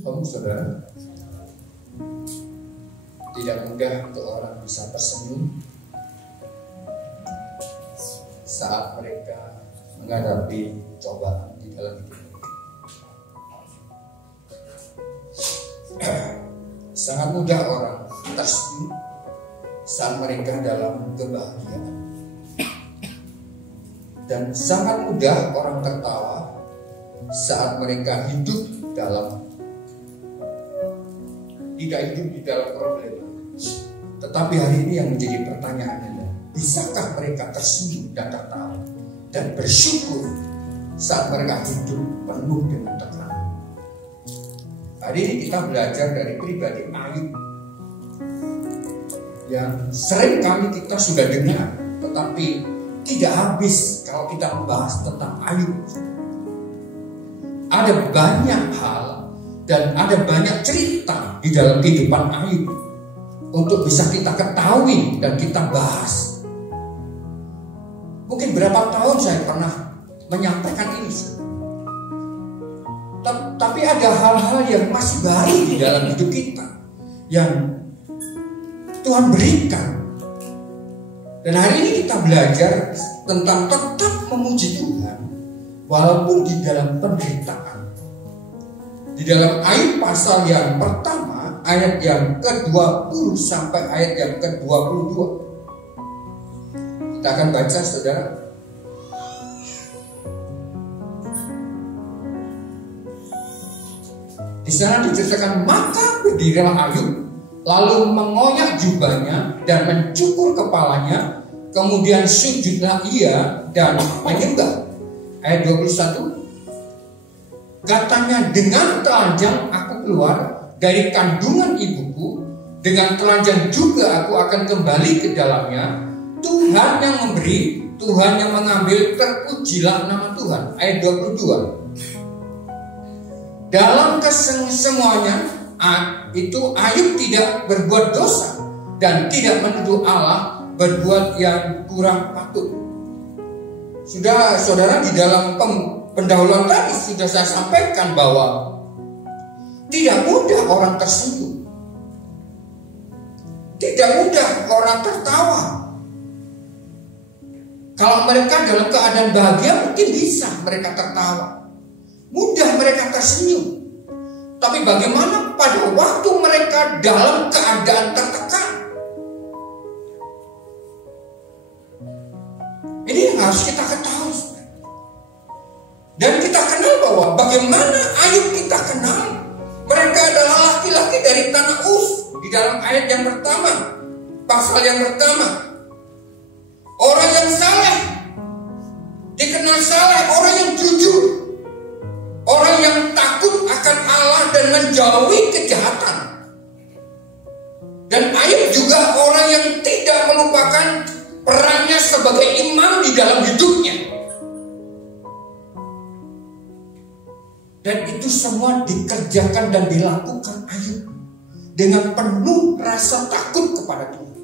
Shalom saudara. Tidak mudah untuk orang bisa tersenyum saat mereka menghadapi cobaan di dalam hidup. Sangat mudah orang tersenyum saat mereka dalam kebahagiaan. Dan sangat mudah orang tertawa saat mereka tidak hidup di dalam problem. Tetapi hari ini yang menjadi pertanyaannya, bisakah mereka tersenyum dan tertawa dan bersyukur saat mereka hidup penuh dengan tekanan? Hari ini kita belajar dari pribadi Ayub yang sering kali kita sudah dengar, tetapi tidak habis kalau kita membahas tentang Ayub. Ada banyak hal dan ada banyak cerita di dalam kehidupan Ayub untuk bisa kita ketahui dan kita bahas. Mungkin berapa tahun saya pernah menyampaikan ini, tapi ada hal-hal yang masih baru di dalam hidup kita yang Tuhan berikan. Dan hari ini kita belajar tentang tetap memuji Tuhan walaupun di dalam penderitaan. Di dalam Ayub pasal yang pertama, ayat yang ke-20 sampai ayat yang ke-22. Kita akan baca saudara. Di sana diceritakan, maka berdirilah Ayub, lalu mengoyak jubahnya dan mencukur kepalanya, kemudian sujudlah ia dan menyembah. Ayat 21. Katanya, dengan telanjang aku keluar dari kandungan ibuku, dengan telanjang juga aku akan kembali ke dalamnya. Tuhan yang memberi, Tuhan yang mengambil, terpujilah nama Tuhan. Ayat 22. Dalam kesemuanya itu Ayub tidak berbuat dosa dan tidak menuduh Allah berbuat yang kurang patut. Sudah saudara, di dalam pendahuluan tadi sudah saya sampaikan bahwa tidak mudah orang tersenyum, tidak mudah orang tertawa. Kalau mereka dalam keadaan bahagia mungkin bisa mereka tertawa, mudah mereka tersenyum. Tapi bagaimana pada waktu mereka dalam keadaan tertekan? Ini yang harus kita ketahui. Dan kita kenal bahwa bagaimana Ayub kita kenal. Mereka adalah laki-laki dari tanah Uz. Di dalam ayat yang pertama, pasal yang pertama. Orang yang saleh, dikenal saleh, orang yang jujur, orang yang takut akan Allah dan menjauhi kejahatan. Dan Ayub juga orang yang tidak melupakan perannya sebagai imam di dalam hidupnya. Dan itu semua dikerjakan dan dilakukan Ayub dengan penuh rasa takut kepada Tuhan.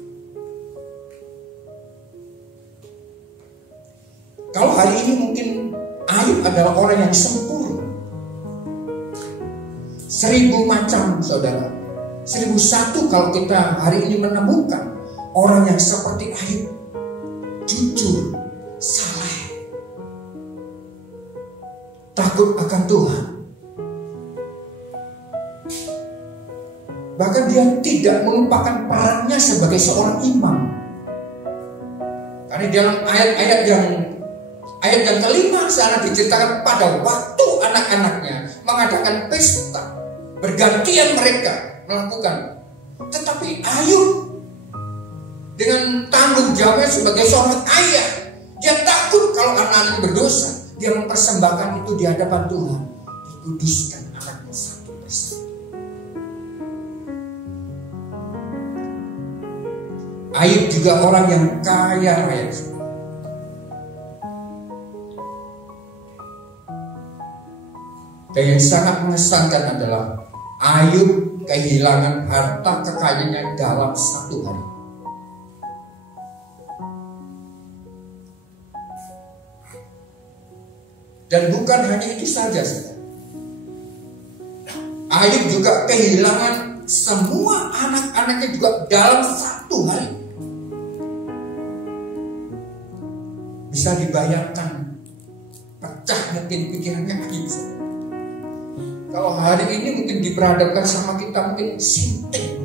Kalau hari ini mungkin Ayub adalah orang yang sempurna. 1000 macam saudara, 1001 kalau kita hari ini menemukan orang yang seperti Ayub, jujur, saleh, takut akan Tuhan. Bahkan dia tidak melupakan perannya sebagai seorang imam. Karena dalam ayat yang kelima sana diceritakan pada waktu anak-anaknya mengadakan pesta, bergantian mereka melakukan. Tetapi Ayub dengan tanggung jawabnya sebagai seorang ayah, dia takut kalau anak-anaknya berdosa. Dia mempersembahkan itu di hadapan Tuhan, dikuduskan anaknya satu persatu. Ayub juga orang yang kaya raya. Dan yang sangat mengesankan adalah Ayub kehilangan harta kekayaannya dalam satu hari. Dan bukan hanya itu saja, Ayub juga kehilangan semua anak-anaknya juga dalam satu hari. Bisa dibayangkan pecah mungkin pikirannya Ayub. Kalau hari ini mungkin diperhadapkan sama kita mungkin sinting.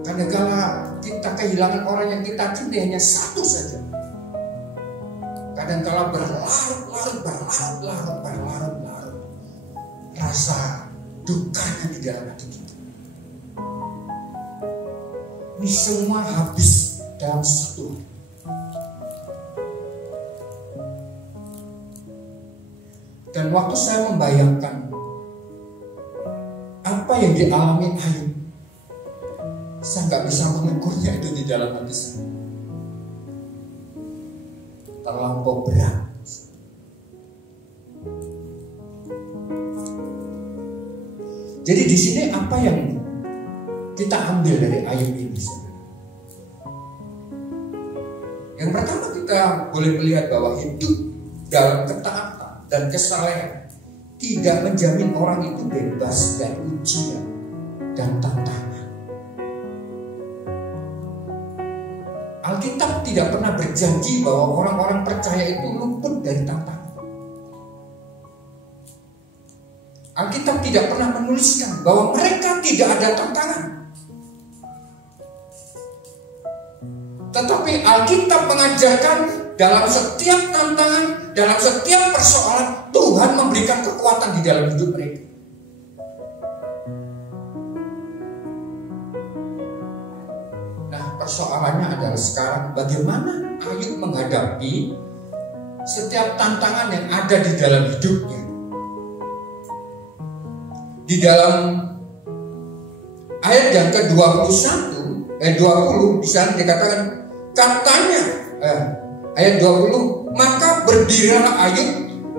Karena kalau kita kehilangan orang yang kita cintai hanya satu saja. Kadang-kala berlarut-larut rasa dukanya di dalam hati kita. Ini semua habis dalam satu. Dan waktu saya membayangkan apa yang dialami Ayub, saya nggak bisa mengukurnya itu di dalam hati saya. Terlampau berat. Jadi di sini apa yang kita ambil dari Ayub ini? Yang pertama kita boleh melihat bahwa hidup dalam ketaatan dan kesalehan tidak menjamin orang itu bebas dari ujian dan tantangan. Alkitab tidak pernah berjanji bahwa orang-orang percaya itu luput dari tantangan. Alkitab tidak pernah menuliskan bahwa mereka tidak ada tantangan. Tetapi Alkitab mengajarkan dalam setiap tantangan, dalam setiap persoalan, Tuhan memberikan kekuatan di dalam hidup mereka. Persoalannya adalah sekarang bagaimana Ayub menghadapi setiap tantangan yang ada di dalam hidupnya. Di dalam ayat yang ke-21 20 di sana dikatakan katanya ayat 20, maka berdirilah Ayub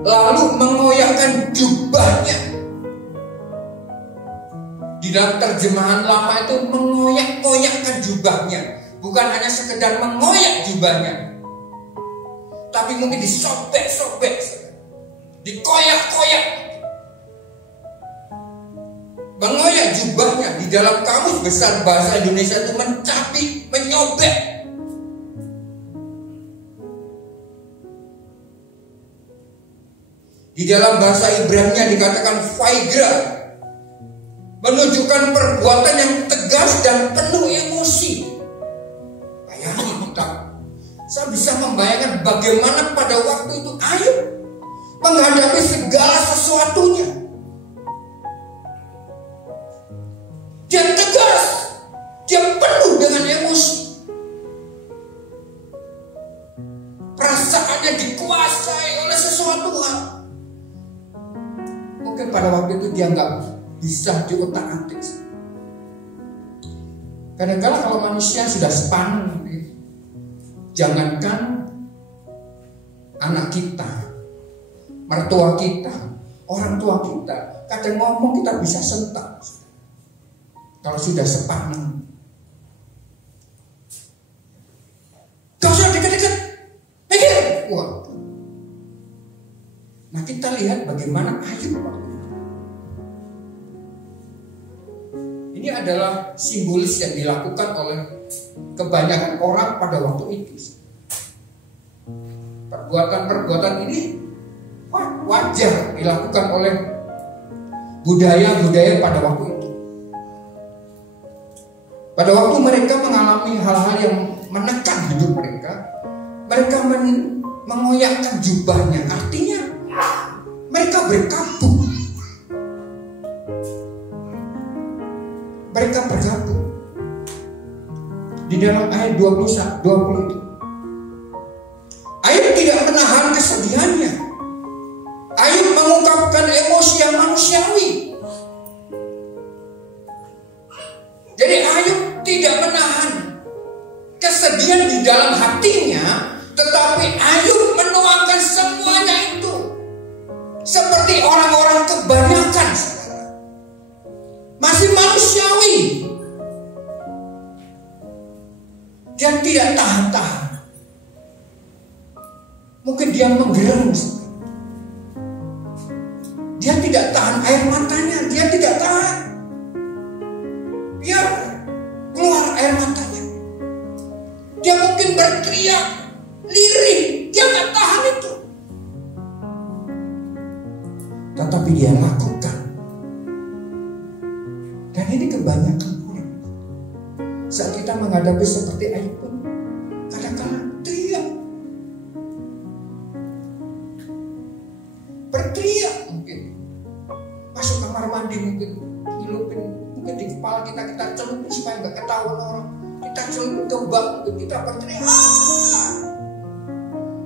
lalu mengoyakkan jubahnya. Di dalam terjemahan lama itu mengoyak-koyakkan jubahnya. Bukan hanya sekedar mengoyak jubahnya, tapi mungkin disobek-sobek, dikoyak-koyak. Mengoyak jubahnya di dalam kamus besar bahasa Indonesia itu mencabik, menyobek. Di dalam bahasa Ibrani dikatakan faigra, menunjukkan perbuatan yang tegas dan penuh emosi. Bayangin kita, saya bisa membayangkan bagaimana pada waktu itu Ayub menghadapi segala sesuatunya. Dia tegas, dia penuh dengan emosi. Perasaannya dikuasai oleh sesuatu hal. Mungkin pada waktu itu dia nggak bisa diotak-atik. Kadang-kadang kalau manusia sudah sepanen, jangankan anak kita, mertua kita, orang tua kita, kadang ngomong kita bisa sentak. Kalau sudah sepanen, gak usah deket-deket, mikir. Wah. Nah kita lihat bagaimana Ayub waktu itu. Ini adalah simbolis yang dilakukan oleh kebanyakan orang pada waktu itu. Perbuatan-perbuatan ini wajar dilakukan oleh budaya-budaya pada waktu itu. Pada waktu mereka mengalami hal-hal yang menekan hidup mereka, mereka mengoyakkan jubahnya. Artinya mereka berkabung. Mereka bergabung. Di dalam ayat 20 itu, Ayub tidak menahan kesedihannya. Ayub mengungkapkan emosi yang manusiawi. Jadi Ayub tidak menahan kesedihan di dalam hatinya, tetapi Ayub menuangkan semuanya itu. Seperti orang-orang kebanyakan masih manusiawi. Dia tidak tahan-tahan. Mungkin dia menggereng. Dia tidak tahan air matanya, dia tidak tahan. Dia keluar air matanya. Dia mungkin berteriak, lirih, dia nggak tahan itu. Tetapi dia lakukan. Dan ini kebanyakan orang. Saat kita menghadapi seperti Ayub pun, kadang-kadang teriak. Berteriak mungkin. Masuk kamar mandi mungkin. Nyelupin mungkin di kepala kita celupin supaya nggak ketahuan orang. Kita celupin ke bak, mungkin kita berteriak.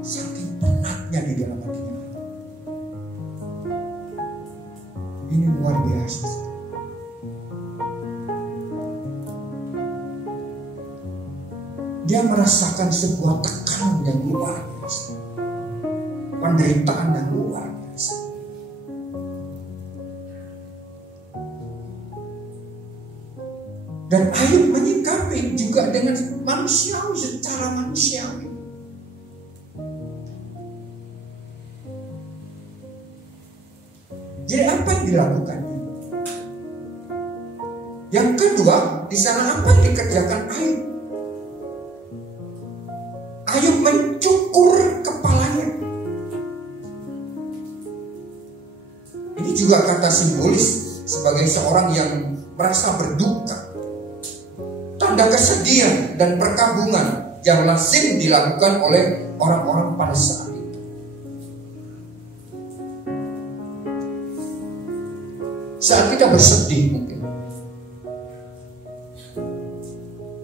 Saking penatnya di dalam hatinya. Ini luar biasa. Dia merasakan sebuah tekanan yang luar biasa, penderitaan yang luar biasa. Dan Ayub menyikapi juga dengan manusiawi, secara manusiawi. Jadi apa yang dilakukannya? Yang kedua, di sana apa yang dikerjakan Ayub? Ayub mencukur kepalanya. Ini juga kata simbolis sebagai seorang yang merasa berduka. Tanda kesedihan dan perkabungan yang lazim dilakukan oleh orang-orang pada saat itu. Saat kita bersedih mungkin,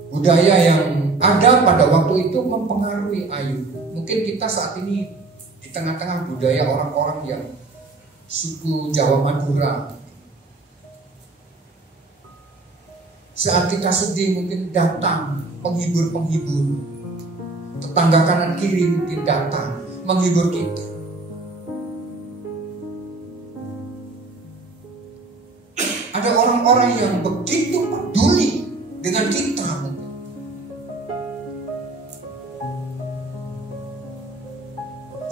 budaya yang ada pada waktu itu mempengaruhi Ayub. Mungkin kita saat ini di tengah-tengah budaya orang-orang yang suku Jawa Madura. Saat kita sedih mungkin datang penghibur-penghibur. Tetangga kanan kiri mungkin datang menghibur kita. Ada orang-orang yang begitu peduli dengan kita mungkin.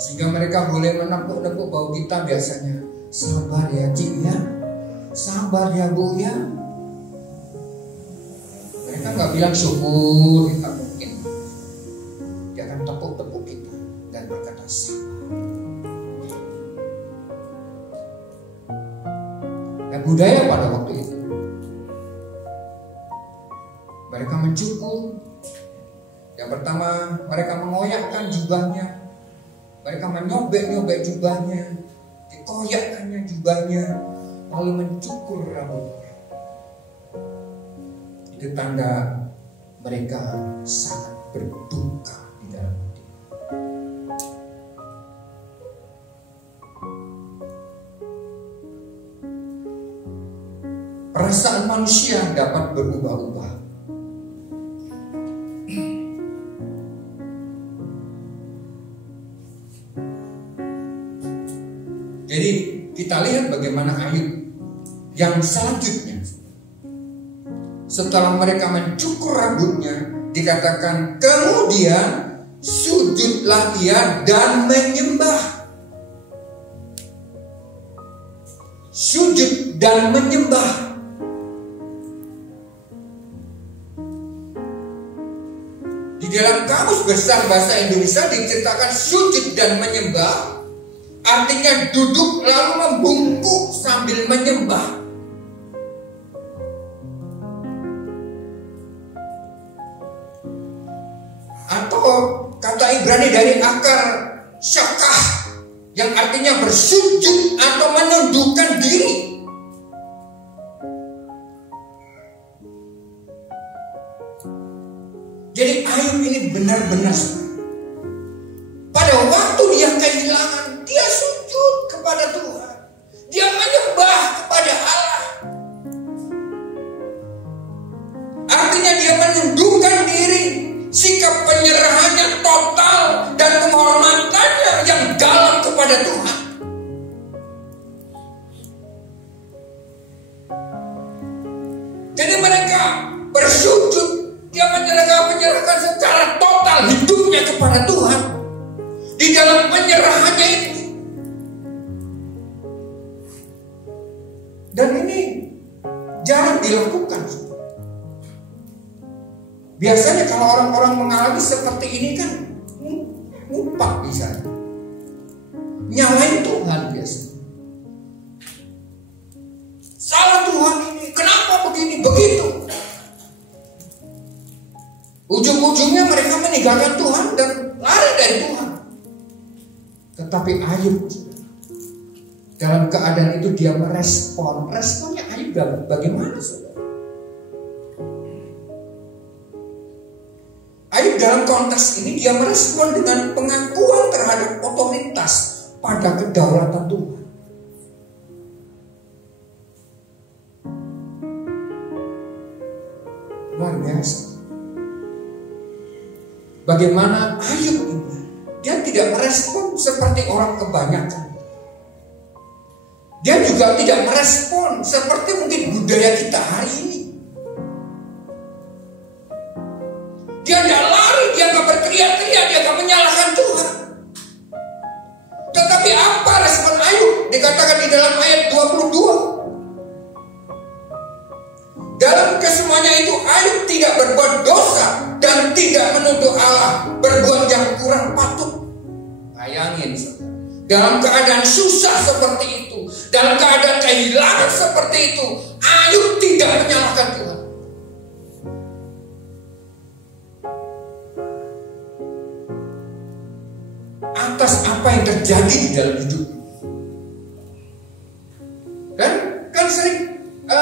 Sehingga mereka boleh menepuk-nepuk bau kita biasanya. Sabar ya Cik ya, sabar ya Bu ya. Mereka nggak bilang syukur, nggak mungkin. Dia akan tepuk-tepuk kita dan berkata sabar. Nah, budaya pada waktu itu, mereka mencukur. Yang pertama, mereka mengoyakkan jubahnya. Mereka menyobek-nyobek jubahnya, dikoyakkannya jubahnya, lalu mencukur rambutnya. Itu tanda mereka sangat berduka di dalam hati. Perasaan manusia dapat berubah-ubah. Jadi kita lihat bagaimana Ayub yang selanjutnya, setelah mereka mencukur rambutnya, dikatakan kemudian sujudlah ia dan menyembah. Sujud dan menyembah. Di dalam Kamus Besar Bahasa Indonesia diceritakan sujud dan menyembah artinya duduk lalu membungkuk sambil menyembah. Atau kata Ibrani dari akar syakah yang artinya bersujud atau menundukkan diri. Jadi Ayub ini benar-benar pada waktu dia kehilangan, dia sujud kepada Tuhan. Dia menyembah kepada Allah. Artinya dia menundukkan diri. Sikap penyerahannya total dan penghormatannya yang dalam kepada Tuhan. Jadi mereka bersujud. Dia menyerahkan secara total hidupnya dilakukan. Biasanya kalau orang-orang mengalami seperti ini kan ngupak bisa, nyalain Tuhan biasa. Salah Tuhan ini, kenapa begini begitu? Ujung-ujungnya mereka meninggalkan Tuhan dan lari dari Tuhan. Tetapi Ayub dalam keadaan itu dia merespon. Responnya Ayub bagaimana, saudara? Ayub dalam konteks ini dia merespon dengan pengakuan terhadap otoritas pada kedaulatan Tuhan. Luar biasa. Bagaimana Ayub ini, dia tidak merespon seperti orang kebanyakan. Dia juga tidak merespon seperti mungkin budaya kita hari ini. Dia tidak lari, dia tidak berteriak-teriak, dia tidak menyalahkan Tuhan. Tetapi apa respon Ayub? Dikatakan di dalam ayat 22. Dalam kesemuanya itu Ayub tidak berbuat dosa dan tidak menuduh Allah berbuat yang kurang patut. Bayangin, saudara. Dalam keadaan susah seperti itu, dalam keadaan kehilangan seperti itu, Ayub tidak menyalahkan Tuhan. Atas apa yang terjadi di dalam hidup. Dan kan sering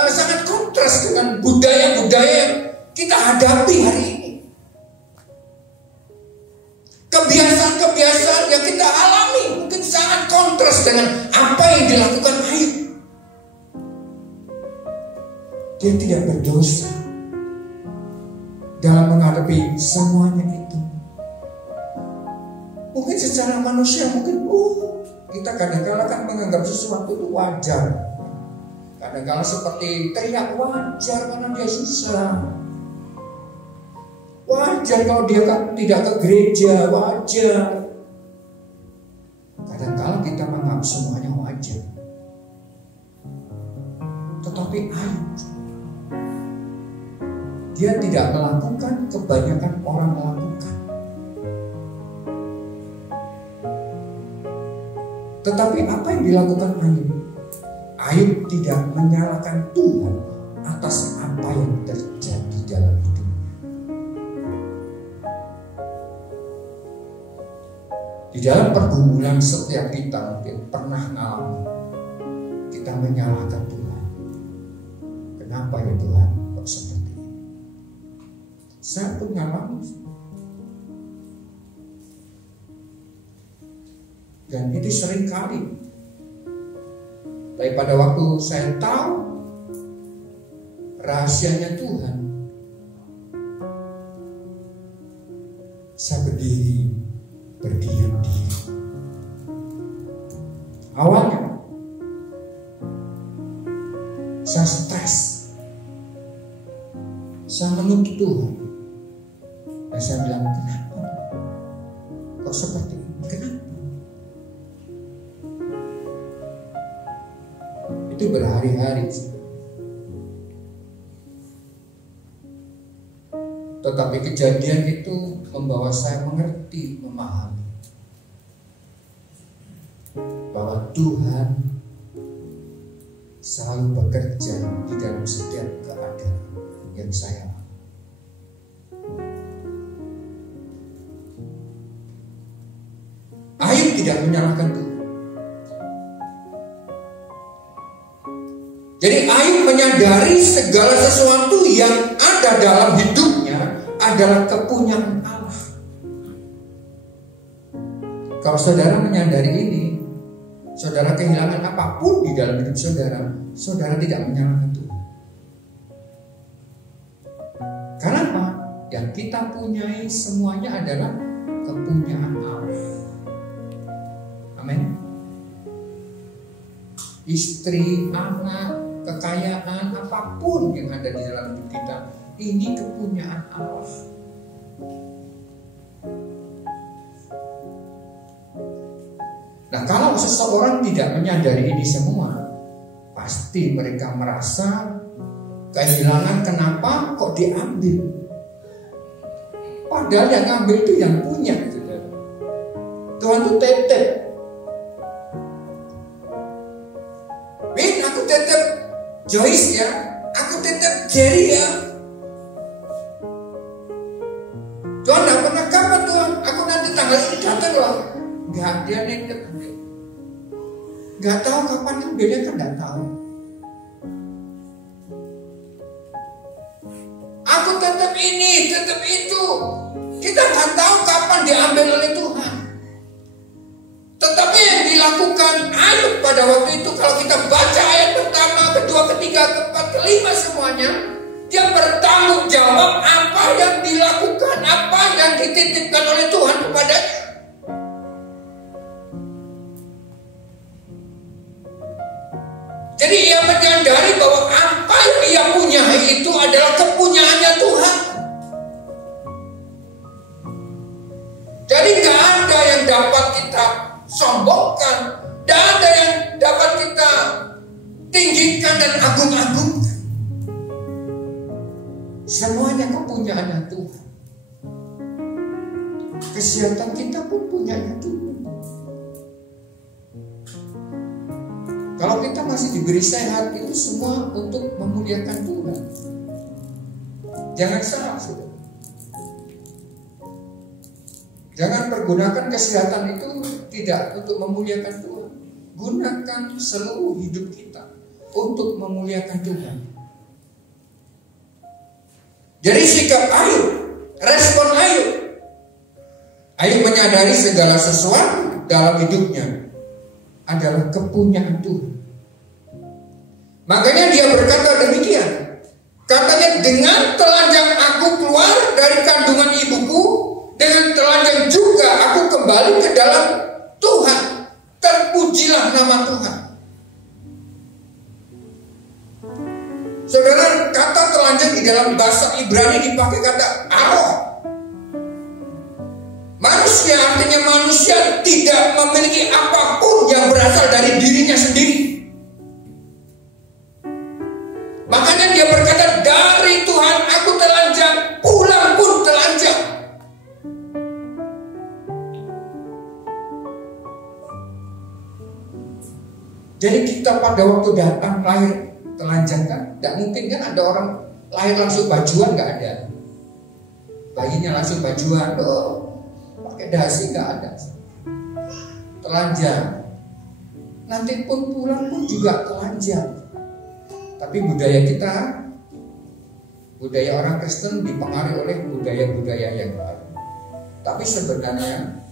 sangat kontras dengan budaya-budaya yang kita hadapi hari ini. Kebiasaan-kebiasaan yang kita alami mungkin sangat kontras dengan apa yang dilakukan Ayub. Dia tidak berdosa dalam menghadapi semuanya itu. Mungkin secara manusia kita kadang-kala kan menganggap sesuatu itu wajar. Kadang-kala seperti teriak wajar karena dia susah. Wajar kalau dia tidak ke gereja, wajar. Kadang-kala kita menganggap semuanya wajar. Tetapi Ayub, dia tidak melakukan kebanyakan orang melakukan. Tetapi apa yang dilakukan Ayub? Ayub tidak menyalahkan Tuhan atas apa yang terjadi dalam hidupnya. Di dalam pergumulan setiap kita mungkin pernah mengalami, kita menyalahkan Tuhan. Kenapa ya Tuhan kok seperti ini? Saya pun mengalami. Dan itu sering kali. Daripada waktu saya tahu rahasianya Tuhan, saya berdiam diri. Awalnya saya stres, saya menuntut Tuhan, dan saya bilang, kenapa? Kok seperti ini? Kenapa? Itu berhari-hari. Tetapi kejadian itu membawa saya mengerti, memahami bahwa Tuhan selalu bekerja di dalam setiap keadaan yang saya alami. Ayub tidak menyalahkan Tuhan. Jadi Ayub menyadari segala sesuatu yang ada dalam hidupnya adalah kepunyaan Allah. Kalau saudara menyadari ini, saudara kehilangan apapun di dalam hidup saudara, saudara tidak menyalahkan Tuhan. Karena apa? Yang kita punyai semuanya adalah kepunyaan Allah. Amin. Istri, anak, kekayaan, apapun yang ada di dalam hidup kita, ini kepunyaan Allah. Nah, kalau seseorang tidak menyadari ini semua, pasti mereka merasa Kehilangan kenapa? Kok diambil? Padahal yang ngambil itu yang punya. Tuhan itu titip. Win, aku titip Joyce ya. Aku titip Jerry ya. Tuhan gak pernah kapan Tuhan. Aku nanti tanggal ini datang loh. Gak, dia nitip. Gak tahu kapan ngambilnya kan gak tahu. Aku tetap ini, tetap itu. Kita nggak tahu kapan diambil oleh Tuhan. Tetapi yang dilakukan Ayub pada waktu itu, kalau kita baca ayat pertama, kedua, ketiga, keempat, kelima semuanya, dia bertanggung jawab apa yang dilakukan, apa yang dititipkan oleh Tuhan kepadanya. Jadi ia menyadari bahwa apa yang ia punya itu adalah kepunyaannya Tuhan. Jadi gak ada yang dapat kita sombongkan, gak ada yang dapat kita tinggikan dan agung-agungkan. Semuanya kepunyaannya Tuhan. Kesehatan kita pun punyanya Tuhan. Kalau kita masih diberi sehat, itu semua untuk memuliakan Tuhan. Jangan salah, saudara. Jangan pergunakan kesehatan itu tidak untuk memuliakan Tuhan. Gunakan seluruh hidup kita untuk memuliakan Tuhan. Jadi sikap Ayub, respon Ayub. Ayub menyadari segala sesuatu dalam hidupnya adalah kepunyaan Tuhan. Makanya dia berkata demikian. Katanya, dengan telanjang aku keluar dari kandungan ibuku, dengan telanjang juga aku kembali ke dalam Tuhan. Terpujilah nama Tuhan. Saudara, kata telanjang di dalam bahasa Ibrani dipakai kata aroh. Manusia, artinya manusia tidak memiliki apapun yang berasal dari dirinya sendiri. Makanya dia berkata, dari Tuhan aku telanjang, pulang pun telanjang. Jadi kita pada waktu datang lahir telanjang kan, tidak mungkin kan ada orang lahir langsung bajuan, nggak ada. Bayinya langsung bajuan, pakai dasi nggak ada. Telanjang. Nanti pun pulang pun juga telanjang. Tapi budaya kita, budaya orang Kristen dipengaruhi oleh budaya-budaya yang lain. Tapi sebenarnya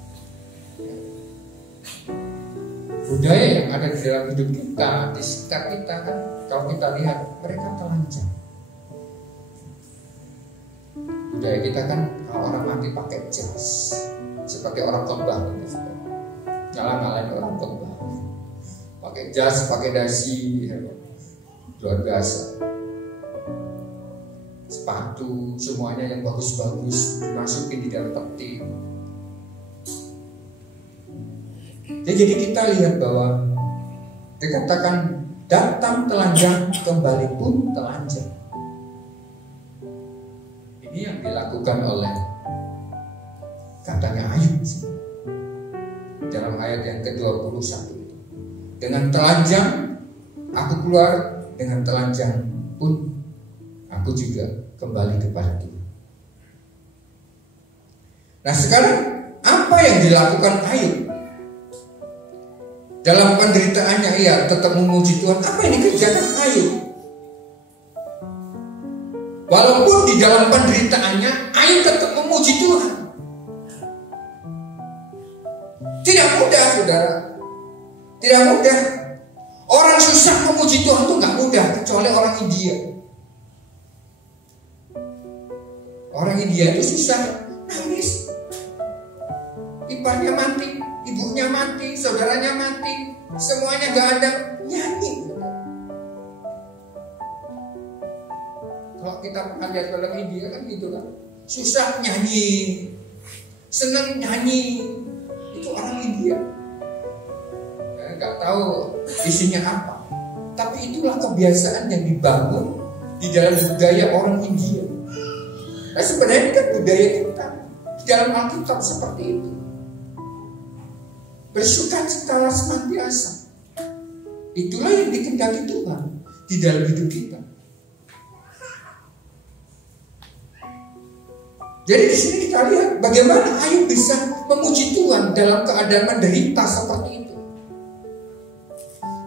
budaya yang ada di dalam hidup kita, di sekitar kita kan, kalau kita lihat mereka telanjang. Budaya kita kan kalau orang mati pakai jas, seperti orang khotbah, ngalah-ngalahin orang khotbah, pakai jas, pakai dasi, luar biasa. Sepatu semuanya yang bagus-bagus dimasukin di dalam peti. Jadi kita lihat bahwa dikatakan datang telanjang, kembali pun telanjang. Ini yang dilakukan oleh katanya Ayub dalam ayat yang ke-21. Dengan telanjang aku keluar, dengan telanjang pun aku juga kembali kepada Tuhan. Nah sekarang apa yang dilakukan Ayub? Dalam penderitaannya ia tetap memuji Tuhan. Apa yang dikerjakan Ayub? Walaupun di dalam penderitaannya Ayub tetap memuji Tuhan. Tidak mudah, saudara. Tidak mudah. Orang susah memuji Tuhan itu gak mudah, kecuali orang India. Orang India itu susah, nangis. Iparnya mati, ibunya mati, saudaranya mati, semuanya gak ada, nyanyi. Kalau kita pernah lihat orang India kan gitu kan, susah nyanyi, senang nyanyi. Itu orang India. Gak tahu isinya apa, tapi itulah kebiasaan yang dibangun di dalam budaya orang India. Nah sebenarnya kan budaya kita di dalam Alkitab seperti itu. Bersukacita senantiasa. Itulah yang dikehendaki Tuhan di dalam hidup kita. Jadi di sini kita lihat bagaimana Ayub bisa memuji Tuhan dalam keadaan menderita seperti itu.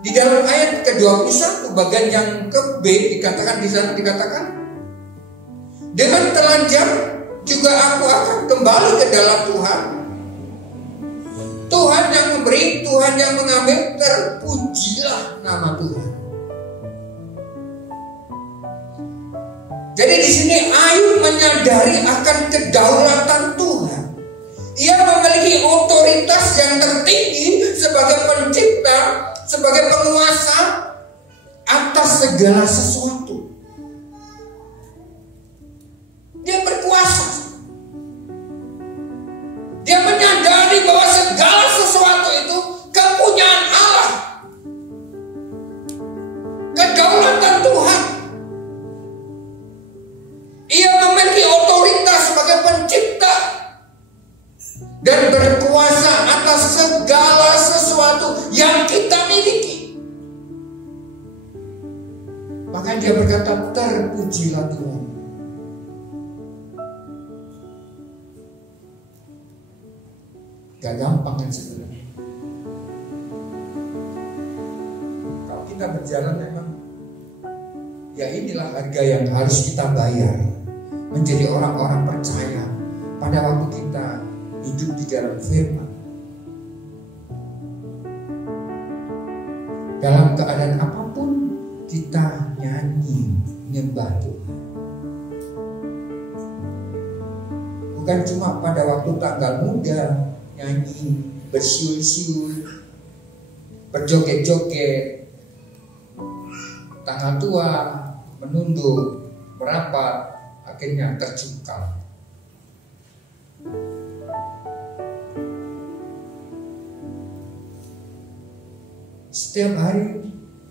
Di dalam ayat ke-21 bagian yang ke B dikatakan, di sana dikatakan, dengan telanjang juga aku akan kembali ke dalam Tuhan. Tuhan yang memberi, Tuhan yang mengambil, terpujilah nama Tuhan. Jadi di sini Ayub menyadari akan kedaulatan Tuhan. Ia memiliki otoritas yang tertinggi sebagai pencipta, sebagai penguasa atas segala sesuatu. Dia berkuasa. Dia menyadari bahwa segala sesuatu itu kepunyaan Allah. Kedaulatan Tuhan. Ia memiliki otoritas sebagai pencipta dan berkuasa atas segala sesuatu yang kita miliki. Maka dia berkata, terpujilah Tuhan. Gak gampang kan sebenarnya. Kalau kita berjalan memang, ya inilah harga yang harus kita bayar. Menjadi orang-orang percaya pada waktu kita hidup di dalam firman. Dalam keadaan apapun kita nyanyi nyembah Tuhan. Bukan cuma pada waktu tanggal muda nyanyi, bersiul-siul, berjoget-joget. Tanggal tua menunduk, merapat, akhirnya tercungkal. Setiap hari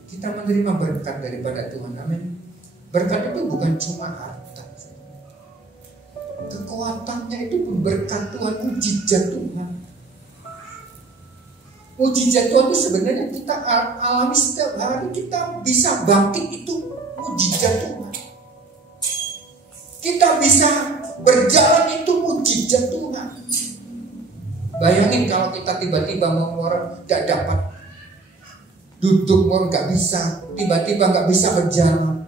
kita menerima berkat daripada Tuhan. Amin. Berkat itu bukan cuma harta. Kekuatannya itu berkat Tuhan, mujizat Tuhan. Mujizat Tuhan itu sebenarnya kita alami setiap hari. Kita bisa bangkit, itu mujizat Tuhan. Kita bisa berjalan, itu mujizat Tuhan. Bayangin kalau kita tiba-tiba mau orang tidak dapat duduk, orang nggak bisa, tiba-tiba nggak bisa berjalan.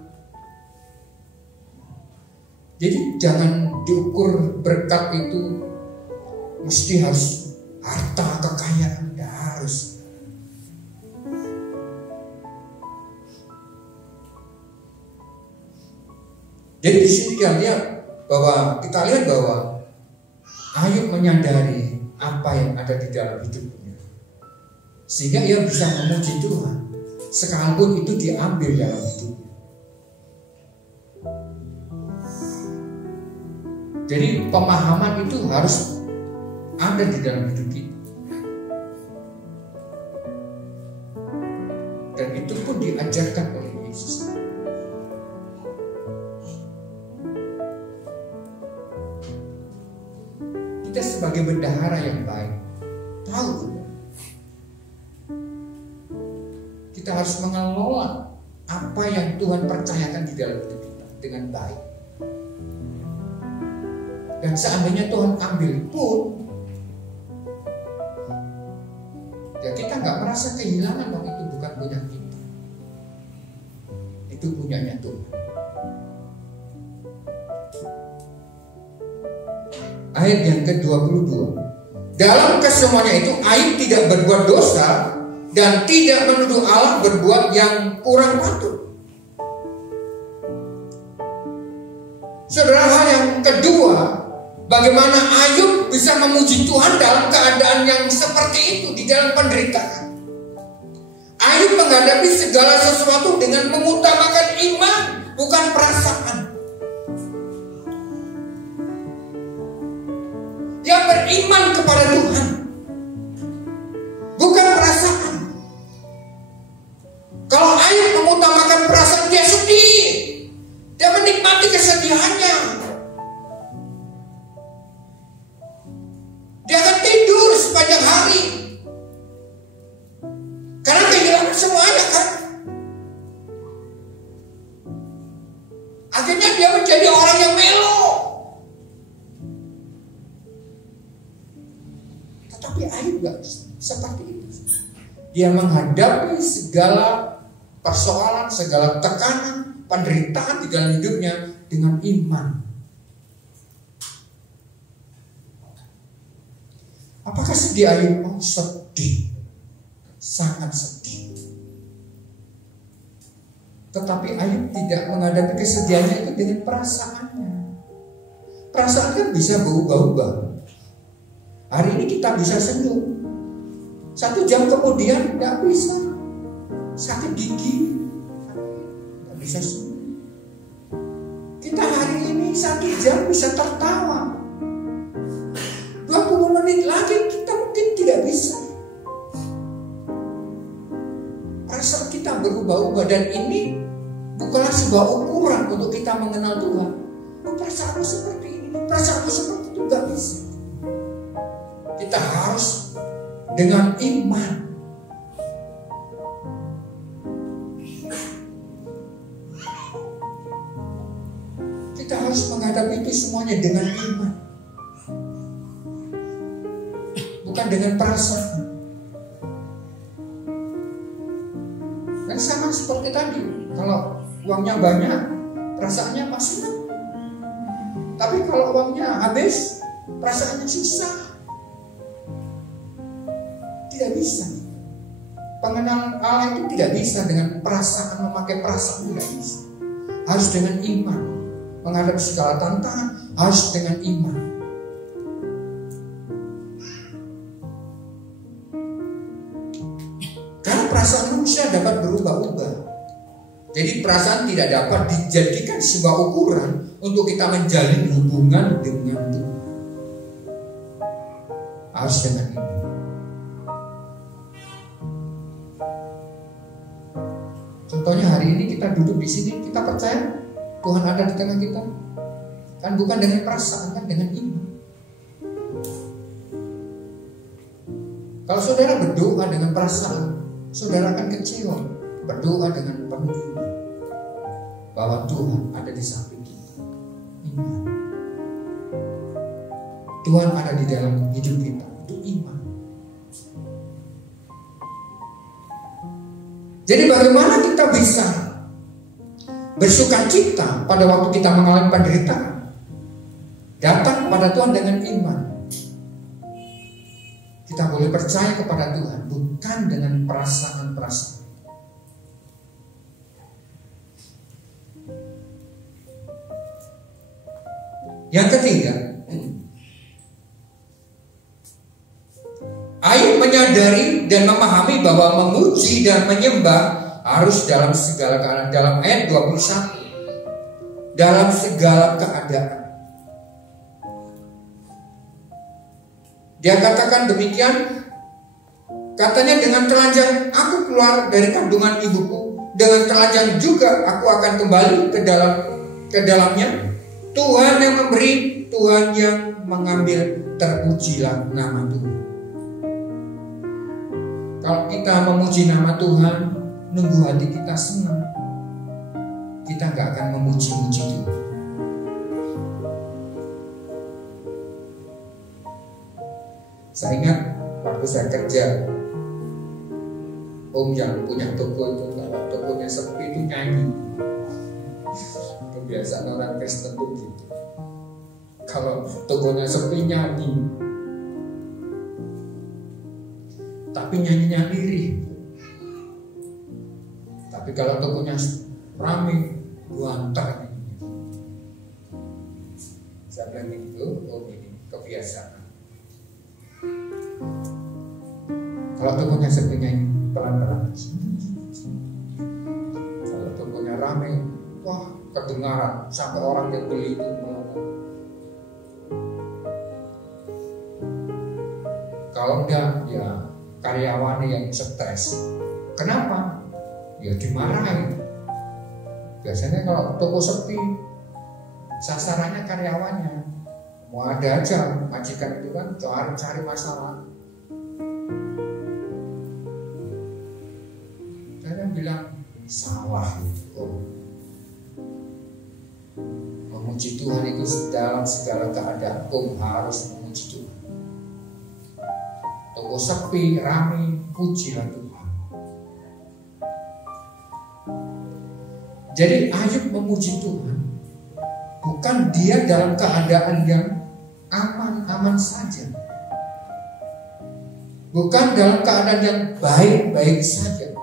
Jadi jangan diukur berkat itu mesti harus harta, kekayaan, tidak harus. Jadi di sini kita lihat bahwa Ayub menyadari apa yang ada di dalam hidupnya, sehingga ia bisa memuji Tuhan sekalipun itu diambil dalam hidupnya. Jadi pemahaman itu harus ada di dalam hidup kita. Dan itu pun diajarkan oleh Yesus. Kita sebagai bendahara yang baik tahu kita harus mengelola apa yang Tuhan percayakan di dalam hidup kita dengan baik. Dan seandainya Tuhan ambil pun, ya kita nggak merasa kehilangan, bahwa itu bukan punya kita, itu punyanya Tuhan. Ayat yang ke-22, dalam kesemuanya itu Ayub tidak berbuat dosa dan tidak menuduh Allah berbuat yang kurang patut. Saudara, hal yang kedua, bagaimana Ayub bisa memuji Tuhan dalam keadaan yang seperti itu, di dalam penderitaan. Ayub menghadapi segala sesuatu dengan mengutamakan iman, bukan perasaan. Dia beriman kepada Tuhan, bukan perasaan. Kalau Ayub mengutamakan perasaan, dia sedih, kan? Akhirnya dia menjadi orang yang melo. Tetapi Ayub gak seperti itu. Dia menghadapi segala persoalan, segala tekanan, penderitaan di dalam hidupnya dengan iman. Apakah sedih Ayub? Oh, sedih. Sangat sedih. Tetapi Ayub tidak menghadapi kesedihannya itu dengan perasaannya. Perasaan kan bisa berubah-ubah. Hari ini kita bisa senyum, 1 jam kemudian tidak bisa. Sakit gigi, tidak bisa senyum. Kita hari ini 1 jam bisa tertawa, 20 menit lagi kita mungkin tidak bisa. Perasaan kita berubah-ubah, dan ini bukanlah sebuah ukuran untuk kita mengenal Tuhan. Oh, perasaanmu seperti ini, perasaanmu seperti itu, gak bisa. Kita harus dengan iman. Kita harus menghadapi itu semuanya dengan iman, bukan dengan perasaan. Dan sama seperti tadi, kalau uangnya banyak, perasaannya masih senang. Tapi kalau uangnya habis, perasaannya susah. Tidak bisa. Pengenal Allah itu tidak bisa dengan perasaan, memakai perasaan tidak bisa. Harus dengan iman. Menghadapi segala tantangan harus dengan iman. Karena perasaan manusia dapat berubah-ubah. Jadi perasaan tidak dapat dijadikan sebuah ukuran untuk kita menjalin hubungan dengan Tuhan. Harus dengan iman. Contohnya hari ini kita duduk di sini, kita percaya Tuhan ada di tengah kita. Kan bukan dengan perasaan, kan dengan iman. Kalau saudara berdoa dengan perasaan, saudara akan kecewa. Berdoa dengan penuh iman bahwa Tuhan ada di samping kita. Iman. Tuhan ada di dalam hidup kita. Itu iman. Jadi bagaimana kita bisa bersukacita pada waktu kita mengalami penderitaan? Datang kepada Tuhan dengan iman. Kita boleh percaya kepada Tuhan, bukan dengan perasaan-perasaan. Yang ketiga, Ayub menyadari dan memahami bahwa memuji dan menyembah harus dalam segala keadaan. Dalam ayat 21, dalam segala keadaan. Dia katakan demikian, katanya, dengan telanjang aku keluar dari kandungan ibuku, dengan telanjang juga aku akan kembali ke dalamnya. Tuhan yang memberi, Tuhan yang mengambil, terpujilah nama Tuhan. Kalau kita memuji nama Tuhan, nunggu hati kita senang, kita gak akan memuji-muji Tuhan. Saya ingat waktu saya kerja, om yang punya toko itu, kalau tokonya sepi itu nyanyi. Kebiasaan orang Kristen itu gitu. Kalau tokonya sepi nyanyi, tapi nyanyinya lirih. Tapi kalau tokonya rame, buantar. Saya bilang itu, oh ini kebiasaan. Kalau tokonya sepi nyanyi pelan-pelan. Kalau tokonya rame, wah kedengaran sampai orang yang beli itu melongo. Kalau enggak, ya karyawan yang stres. Kenapa? Ya dimarahin. Biasanya kalau toko sepi, sasarannya karyawannya. Mau ada aja, majikan itu kan cari masalah. Dan jangan bilang salah itu. Memuji Tuhan itu dalam segala keadaan. Harus memuji Tuhan. Toko sepi, rame, pujilah Tuhan. Jadi Ayub memuji Tuhan, bukan dia dalam keadaan yang aman-aman saja, bukan dalam keadaan yang baik-baik saja.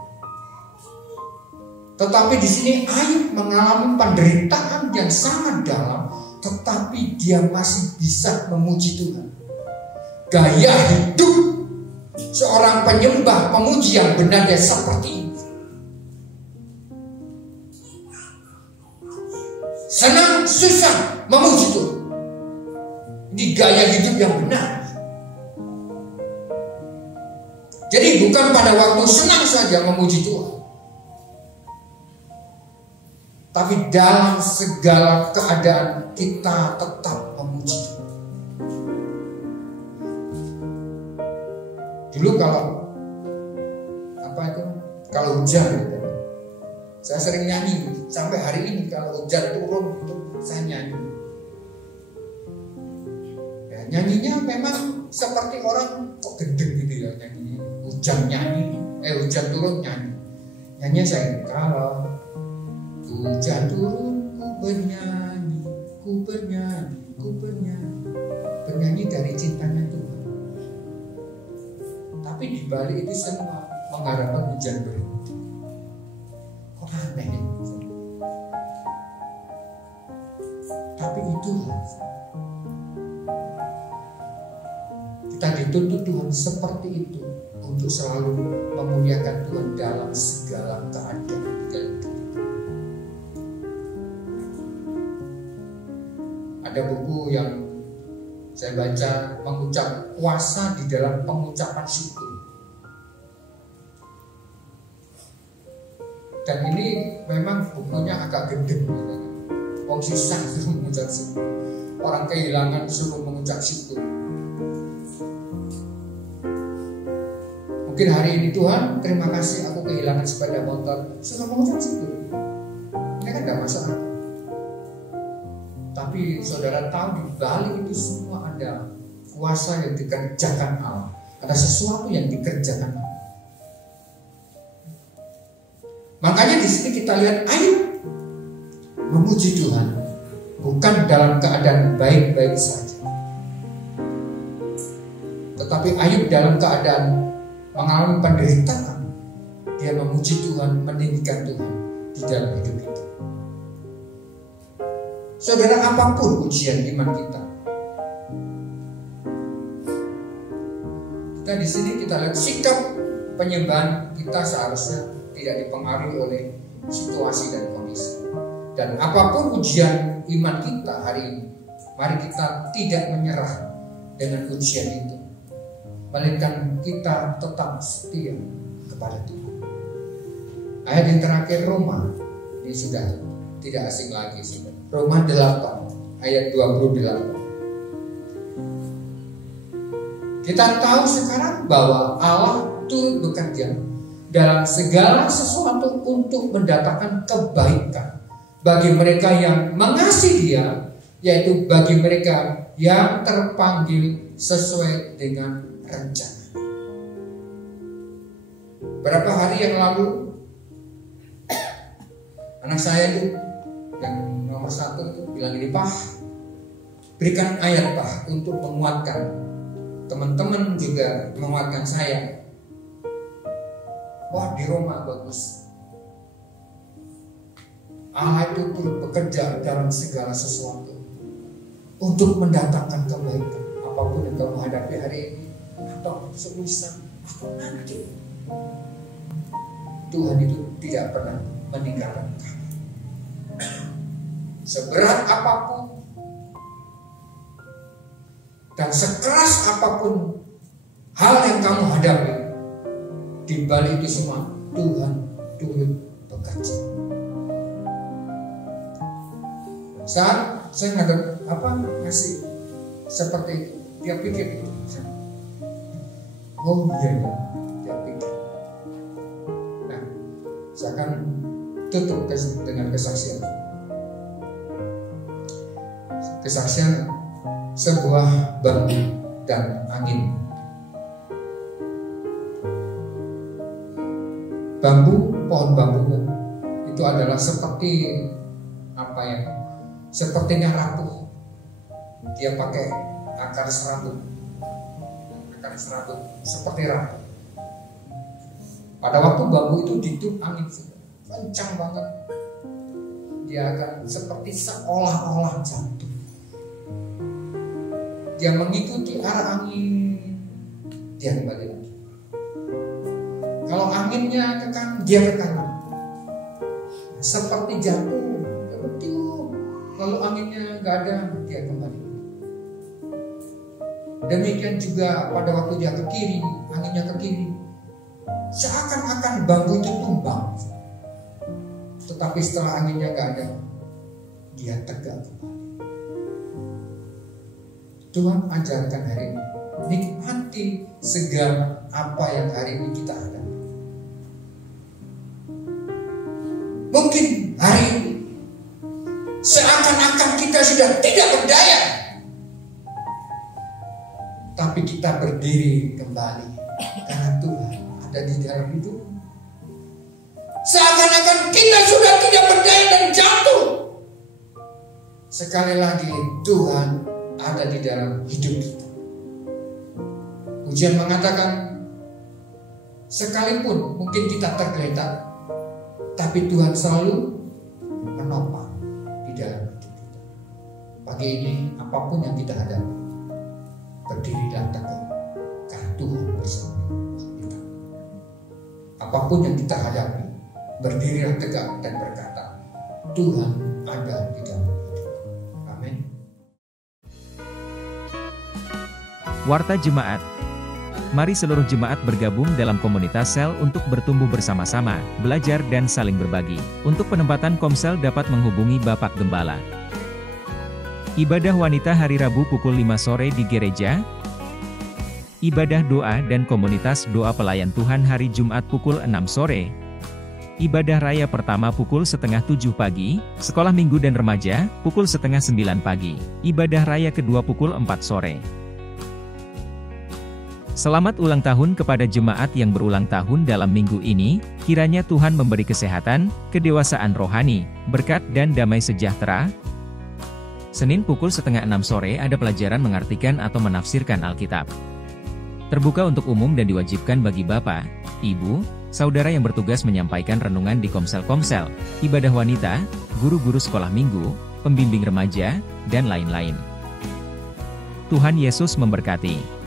Tetapi di sini Ayub mengalami penderitaan yang sangat dalam, tetapi dia masih bisa memuji Tuhan. Gaya hidup seorang penyembah pemuji yang benarnya seperti ini. Senang susah memuji Tuhan. Ini gaya hidup yang benar. Jadi bukan pada waktu senang saja memuji Tuhan, tapi dalam segala keadaan kita tetap memuji Tuhan. Dulu kalau hujan gitu, saya sering nyanyi sampai hari ini. Kalau hujan turun itu saya nyanyi. Ya, nyanyinya memang seperti orang kok gendeng gitu ya nyanyi. Hujan nyanyi, hujan turun nyanyi. Nyanyi saya kalau hujan turun ku bernyanyi, ku bernyanyi, ku bernyanyi, bernyanyi dari cintanya Tuhan. Tapi di balik itu semua mengharapkan hujan berhenti. Kok aneh ya? Tapi itulah kita dituntut Tuhan seperti itu, untuk selalu memuliakan Tuhan dalam segala keadaan. Ada buku yang saya baca, mengucap kuasa di dalam pengucapan syukur. Dan ini memang bukunya agak gendeng. Wong susah suruh mengucap syukur. Orang kehilangan suruh mengucap syukur. Mungkin hari ini Tuhan, terima kasih aku kehilangan sepeda motor, suruh mengucap syukur. Ini kan gak masalah. Tapi saudara tahu di balik itu semua ada kuasa yang dikerjakan Allah. Ada sesuatu yang dikerjakan Allah. Makanya di sini kita lihat Ayub memuji Tuhan bukan dalam keadaan baik-baik saja, tetapi Ayub dalam keadaan mengalami penderitaan. Dia memuji Tuhan, meninggikan Tuhan di dalam hidup kita. Saudara, apapun ujian iman kita di sini kita lihat sikap penyembahan kita seharusnya tidak dipengaruhi oleh situasi dan kondisi. Dan apapun ujian iman kita hari ini, mari kita tidak menyerah dengan ujian itu, melainkan kita tetap setia kepada Tuhan. Ayat yang terakhir Roma, ini sudah tidak asing lagi, saudara. Roma 8 ayat 28. Kita tahu sekarang bahwa Allah turut bekerja dalam segala sesuatu untuk mendatangkan kebaikan bagi mereka yang mengasihi Dia, yaitu bagi mereka yang terpanggil sesuai dengan rencana. Berapa hari yang lalu anak saya itu yang nomor 1 itu bilang ini, Pak, berikan ayat Pak untuk menguatkan. Teman-teman juga menguatkan saya. Wah, di Roma bagus. Allah itu turut bekerja dalam segala sesuatu untuk mendatangkan kebaikan. Apapun yang kamu hadapi hari ini atau semisal atau nanti, Tuhan itu tidak pernah meninggalkan kamu. Seberat apapun dan sekeras apapun hal yang kamu hadapi, di balik itu semua Tuhan turut bekerja. Saat saya ngasih seperti itu, dia pikir itu, oh iya ya, dia pikir. Nah, Saya akan tutup dengan kesaksian. Kesaksian sebuah bambu dan angin. Bambu, pohon bambu itu adalah seperti apa ya? Sepertinya rapuh. Dia pakai akar serabut seperti rapuh. Pada waktu bambu itu ditiup angin kencang banget, dia akan seperti seolah-olah jatuh. Dia mengikuti arah angin, dia kembali lagi. Kalau anginnya ke kanan, dia ke kanan. Seperti jatuh, dia bertiup. Lalu anginnya nggak ada, dia kembali. Demikian juga pada waktu dia ke kiri, anginnya ke kiri. Seakan-akan bambu itu tumbang. Tetapi setelah anginnya nggak ada, dia tegak kembali. Tuhan ajarkan hari ini, nikmati segala apa yang hari ini kita hadapi. Mungkin hari ini seakan-akan kita sudah tidak berdaya, tapi kita berdiri kembali karena Tuhan ada di dalam hidup. Seakan-akan kita sudah tidak berdaya dan jatuh, sekali lagi Tuhan ada di dalam hidup kita. Pujian mengatakan, sekalipun mungkin kita tergeletak, tapi Tuhan selalu menopang di dalam hidup kita. Pagi ini apapun yang kita hadapi, berdiri dan tegak karena Tuhan bersama kita. Apapun yang kita hadapi, berdiri dan tegak dan berkata, Tuhan ada di dalam hidup. Amin. Warta Jemaat. Mari seluruh jemaat bergabung dalam komunitas sel untuk bertumbuh bersama-sama, belajar dan saling berbagi. Untuk penempatan komsel dapat menghubungi Bapak Gembala. Ibadah wanita hari Rabu pukul 5 sore di gereja. Ibadah doa dan komunitas doa pelayan Tuhan hari Jumat pukul 6 sore. Ibadah raya pertama pukul setengah 7 pagi, sekolah minggu dan remaja, pukul setengah 9 pagi. Ibadah raya kedua pukul 4 sore. Selamat ulang tahun kepada jemaat yang berulang tahun dalam minggu ini, kiranya Tuhan memberi kesehatan, kedewasaan rohani, berkat dan damai sejahtera. Senin pukul setengah 6 sore ada pelajaran mengartikan atau menafsirkan Alkitab. Terbuka untuk umum dan diwajibkan bagi Bapak, Ibu, Saudara yang bertugas menyampaikan renungan di komsel-komsel, ibadah wanita, guru-guru sekolah minggu, pembimbing remaja, dan lain-lain. Tuhan Yesus memberkati.